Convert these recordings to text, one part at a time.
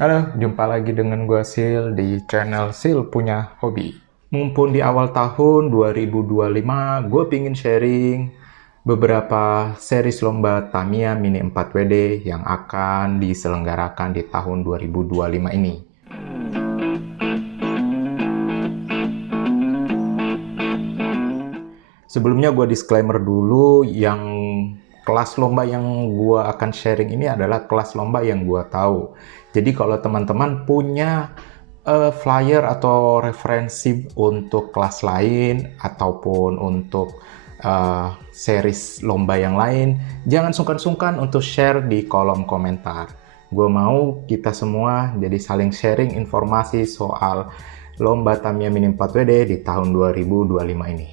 Halo, jumpa lagi dengan gue Sil di channel Sil Punya Hobi. Mumpung di awal tahun 2025, gue pingin sharing beberapa series lomba Tamiya Mini 4WD yang akan diselenggarakan di tahun 2025 ini. Sebelumnya gue disclaimer dulu, yang kelas lomba yang gue akan sharing ini adalah kelas lomba yang gue tahu. Jadi kalau teman-teman punya flyer atau referensi untuk kelas lain ataupun untuk series lomba yang lain, jangan sungkan-sungkan untuk share di kolom komentar. Gue mau kita semua jadi saling sharing informasi soal lomba Tamiya Mini 4WD di tahun 2025 ini.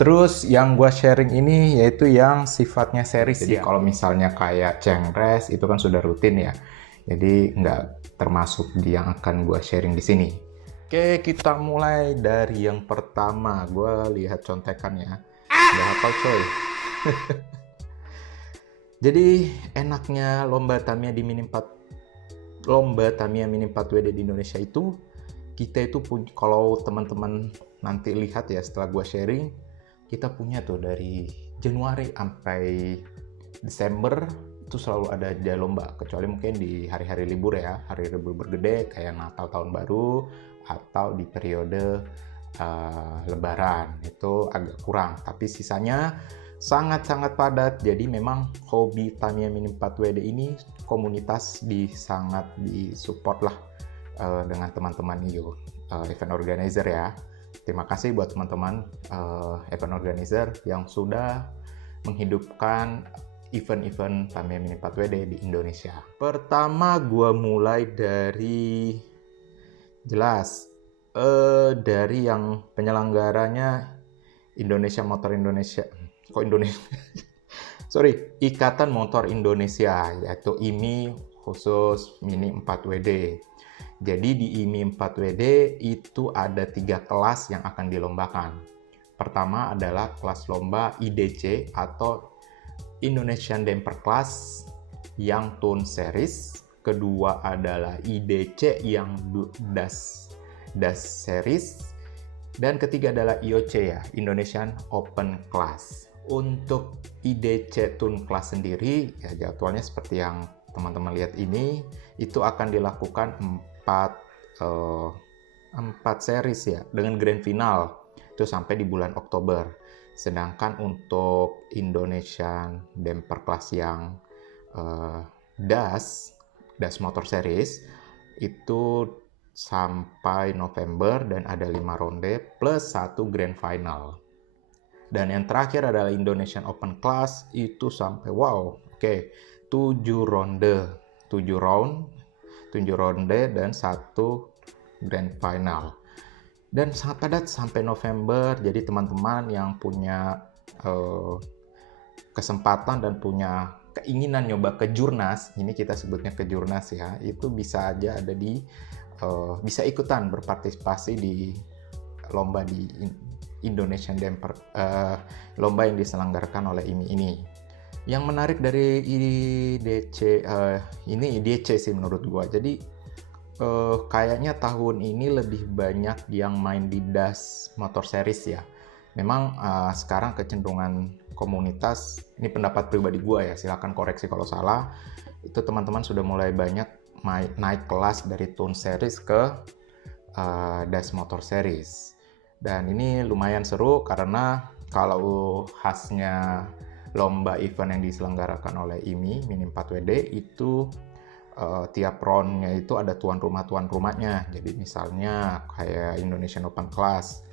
Terus yang gue sharing ini yaitu yang sifatnya series. Jadi kalau misalnya kayak Cengres itu kan sudah rutin ya. Jadi nggak termasuk di yang akan gue sharing di sini. Oke, kita mulai dari yang pertama. Gue lihat contekannya. Nggak hafal coy. Jadi enaknya lomba Tamiya Mini 4WD di Indonesia itu, kita itu kalau teman-teman nanti lihat ya setelah gue sharing, kita punya tuh dari Januari sampai Desember itu selalu ada lomba, kecuali mungkin di hari-hari libur ya, hari libur bergede kayak Natal tahun baru atau di periode Lebaran itu agak kurang, tapi sisanya sangat-sangat padat. Jadi memang hobi Tamiya Mini 4WD ini komunitas sangat disupport lah dengan teman-teman event organizer ya. Terima kasih buat teman-teman event organizer yang sudah menghidupkan event-event Tamiya Mini 4WD di Indonesia. Pertama, gue mulai dari dari yang penyelenggaranya Indonesia Motor Indonesia. Kok Indonesia? Sorry, Ikatan Motor Indonesia, yaitu IMI khusus Mini 4WD. Jadi di IMI 4WD itu ada 3 kelas yang akan dilombakan. Pertama adalah kelas lomba IDC atau Indonesian Damper Class yang Tune Series. Kedua adalah IDC yang DAS Series. Dan ketiga adalah IOC ya, Indonesian Open Class. Untuk IDC Tune Class sendiri, ya jadwalnya seperti yang teman-teman lihat ini, itu akan dilakukan 4 series ya, dengan grand final itu sampai di bulan Oktober. Sedangkan untuk Indonesian Damper Class yang DAS Motor Series itu sampai November dan ada 5 ronde plus 1 grand final. Dan yang terakhir adalah Indonesian Open Class itu sampai 7 ronde, 7 ronde dan 1 grand final. Dan sangat padat sampai November. Jadi teman-teman yang punya kesempatan dan punya keinginan nyoba kejurnas, ini kita sebutnya kejurnas ya, itu bisa aja ada bisa ikutan berpartisipasi di lomba di Indonesian Damper, lomba yang diselenggarakan oleh IMI ini. Yang menarik dari IDC sih menurut gua. Jadi kayaknya tahun ini lebih banyak yang main di DAS Motor Series ya. Memang sekarang kecenderungan komunitas, ini pendapat pribadi gua ya, silahkan koreksi kalau salah, itu teman-teman sudah mulai banyak naik kelas dari Tune Series ke DAS Motor Series. Dan ini lumayan seru karena kalau khasnya lomba event yang diselenggarakan oleh IMI Mini 4WD itu tiap roundnya itu ada tuan rumahnya. Jadi misalnya kayak Indonesian Open Class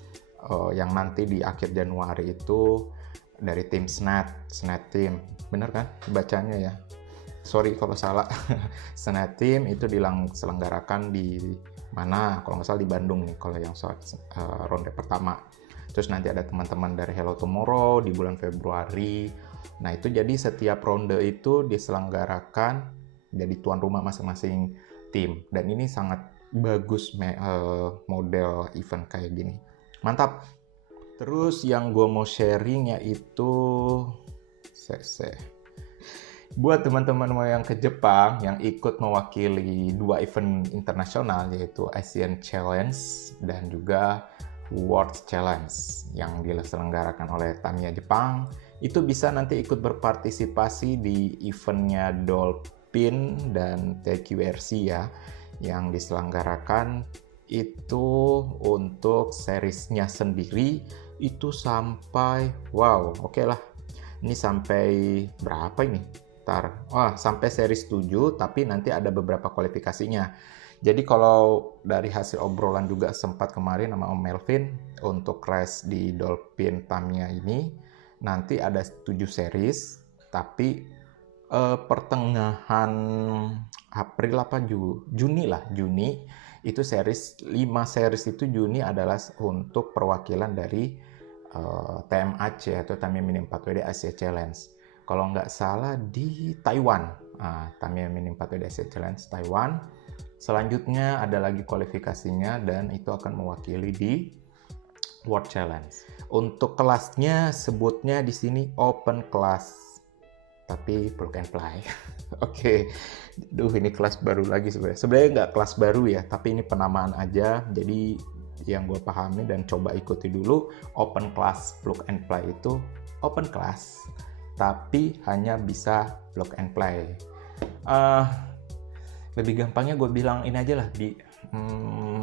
yang nanti di akhir Januari itu dari tim SNET Team, bener kan bacanya ya? Sorry kalau salah. SNET Team itu diselenggarakan di mana? Kalau nggak salah di Bandung nih kalau yang ronde pertama. Terus nanti ada teman-teman dari Hello Tomorrow di bulan Februari. Nah itu jadi setiap ronde itu diselenggarakan jadi tuan rumah masing-masing tim. Dan ini sangat bagus model event kayak gini. Mantap. Terus yang gue mau sharing yaitu Buat teman-teman yang ke Jepang yang ikut mewakili 2 event internasional, yaitu Asian Challenge dan juga World Challenge yang diselenggarakan oleh Tamiya Jepang, itu bisa nanti ikut berpartisipasi di eventnya Dolphin dan TQRC ya, yang diselenggarakan itu untuk seriesnya sendiri itu sampai, wow, oke lah, ini sampai berapa ini? Sampai series 7, tapi nanti ada beberapa kualifikasinya. Jadi kalau dari hasil obrolan juga sempat kemarin sama Om Melvin, untuk race di Dolphin Tamiya ini nanti ada 7 series, tapi pertengahan April apa Juni itu series 5 series itu Juni adalah untuk perwakilan dari TMAC atau Tamiya Mini 4WD Asia Challenge. Kalau nggak salah di Taiwan, Tamiya Mini 4WD Asia Challenge Taiwan. Selanjutnya ada lagi kualifikasinya dan itu akan mewakili di World Challenge. Untuk kelasnya sebutnya di sini open class, tapi plug and play. Oke. Ini kelas baru lagi sebenarnya. Sebenarnya nggak kelas baru ya, tapi ini penamaan aja. Jadi yang gue pahami dan coba ikuti dulu, open class plug and play itu open class, tapi hanya bisa plug and play. Lebih gampangnya gue bilang ini aja lah,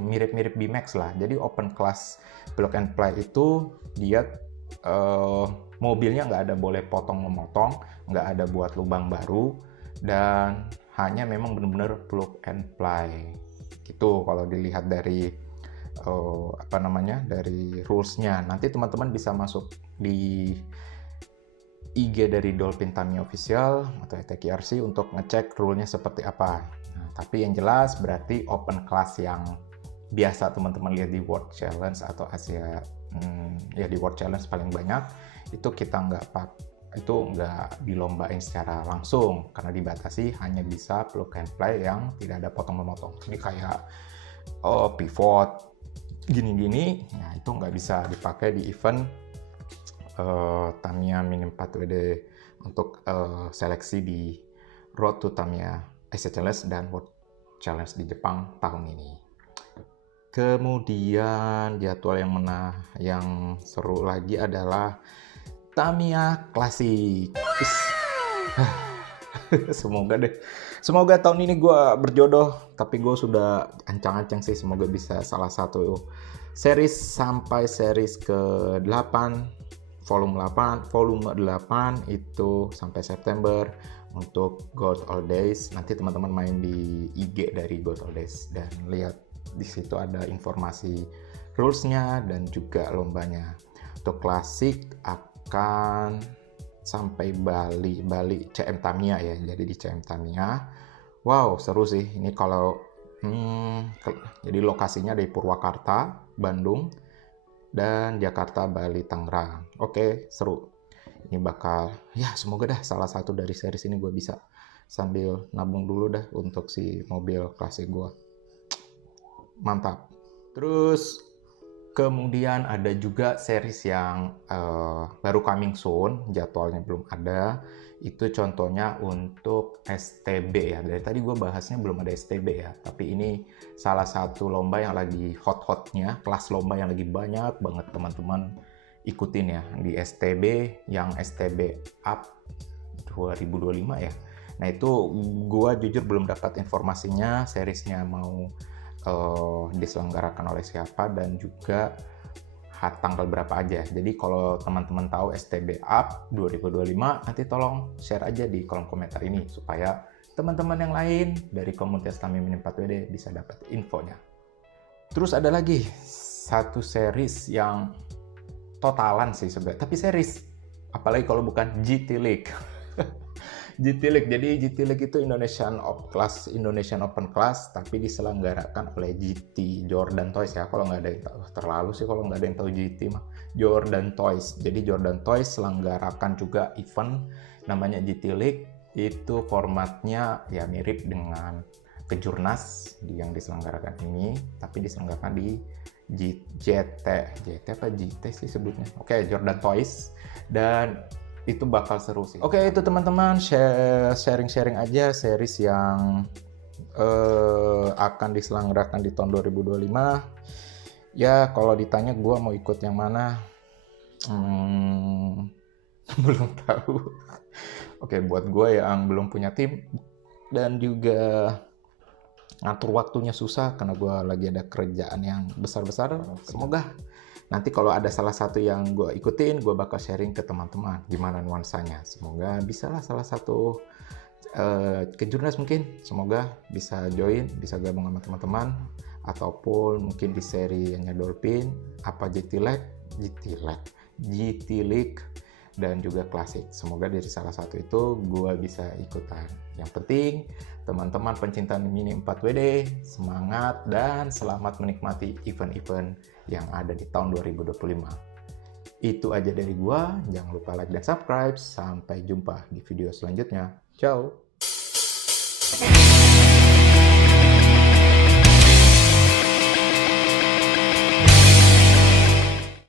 mirip-mirip BMX lah. Jadi open class plug and play itu dia mobilnya nggak ada boleh potong-memotong, nggak ada buat lubang baru, dan hanya memang benar-benar plug and play gitu. Kalau dilihat dari dari rulesnya, nanti teman-teman bisa masuk di IG dari Dolphin Tamiya Official atau TQRC untuk ngecek rule-nya seperti apa. Nah, tapi yang jelas berarti open class yang biasa teman-teman lihat di World Challenge atau Asia, ya di World Challenge paling banyak, itu kita nggak dilombain secara langsung karena dibatasi hanya bisa plug and play yang tidak ada potong-memotong. Ini kayak pivot gini-gini, ya itu nggak bisa dipakai di event Tamiya Mini 4WD untuk seleksi di Road to Tamiya Asia Challenge dan World Challenge di Jepang tahun ini. Kemudian jadwal yang seru lagi adalah Tamiya Classic. Semoga tahun ini gue berjodoh, tapi gue sudah ancang-ancang sih semoga bisa salah satu series sampai series ke-8, volume 8 itu sampai September untuk Gold All Days. Nanti teman-teman main di IG dari Gold All Days dan lihat di situ ada informasi rules-nya dan juga lombanya. Untuk klasik akan sampai Bali CM Tamiya ya, jadi di CM Tamiya. Wow, seru sih ini kalau jadi lokasinya dari Purwakarta, Bandung, dan Jakarta, Bali, Tangerang. Oke, seru. Ini bakal, ya semoga dah salah satu dari series ini gue bisa sambil nabung dulu dah untuk si mobil klasik gue. Mantap. Terus kemudian ada juga series yang baru coming soon, jadwalnya belum ada. Itu contohnya untuk STB ya. Dari tadi gue bahasnya belum ada STB ya, tapi ini salah satu lomba yang lagi hot-hotnya, kelas lomba yang lagi banyak banget teman-teman ikutin ya di STB, yang STB Up 2025 ya. Nah itu gue jujur belum dapat informasinya, seriesnya mau diselenggarakan oleh siapa dan juga tanggal berapa aja. Jadi kalau teman-teman tahu STB Up 2025, nanti tolong share aja di kolom komentar ini supaya teman-teman yang lain dari komunitas Tamiya Mini 4WD bisa dapat infonya. Terus ada lagi satu series yang totalan sih sebenarnya, tapi series, apalagi kalau bukan GT League. GT League, jadi GT League itu Indonesian Open Class, tapi diselenggarakan oleh GT Jordan Toys ya. Kalau nggak ada yang tahu, terlalu sih kalau nggak ada yang tahu GT mah. Jordan Toys, jadi Jordan Toys selenggarakan juga event namanya GT League. Itu formatnya ya mirip dengan Kejurnas yang diselenggarakan ini, tapi diselenggarakan di GT apa GT sih sebutnya. Oke, Jordan Toys. Dan Itu bakal seru sih. Oke, itu teman-teman, sharing-sharing aja series yang akan diselenggarakan di tahun 2025. Ya, kalau ditanya gue mau ikut yang mana, belum tahu. Oke, buat gue yang belum punya tim dan juga ngatur waktunya susah karena gue lagi ada kerjaan yang besar-besar. Semoga nanti kalau ada salah satu yang gue ikutin, gue bakal sharing ke teman-teman gimana nuansanya. Semoga bisalah salah satu kejurnas mungkin. Semoga bisa join, bisa gabung sama teman-teman. Ataupun mungkin di serinya Dolphin, apa GT League, dan juga klasik. Semoga dari salah satu itu gue bisa ikutan. Yang penting teman-teman pencinta Mini 4WD semangat dan selamat menikmati event-event yang ada di tahun 2025. Itu aja dari gue. Jangan lupa like dan subscribe. Sampai jumpa di video selanjutnya. Ciao.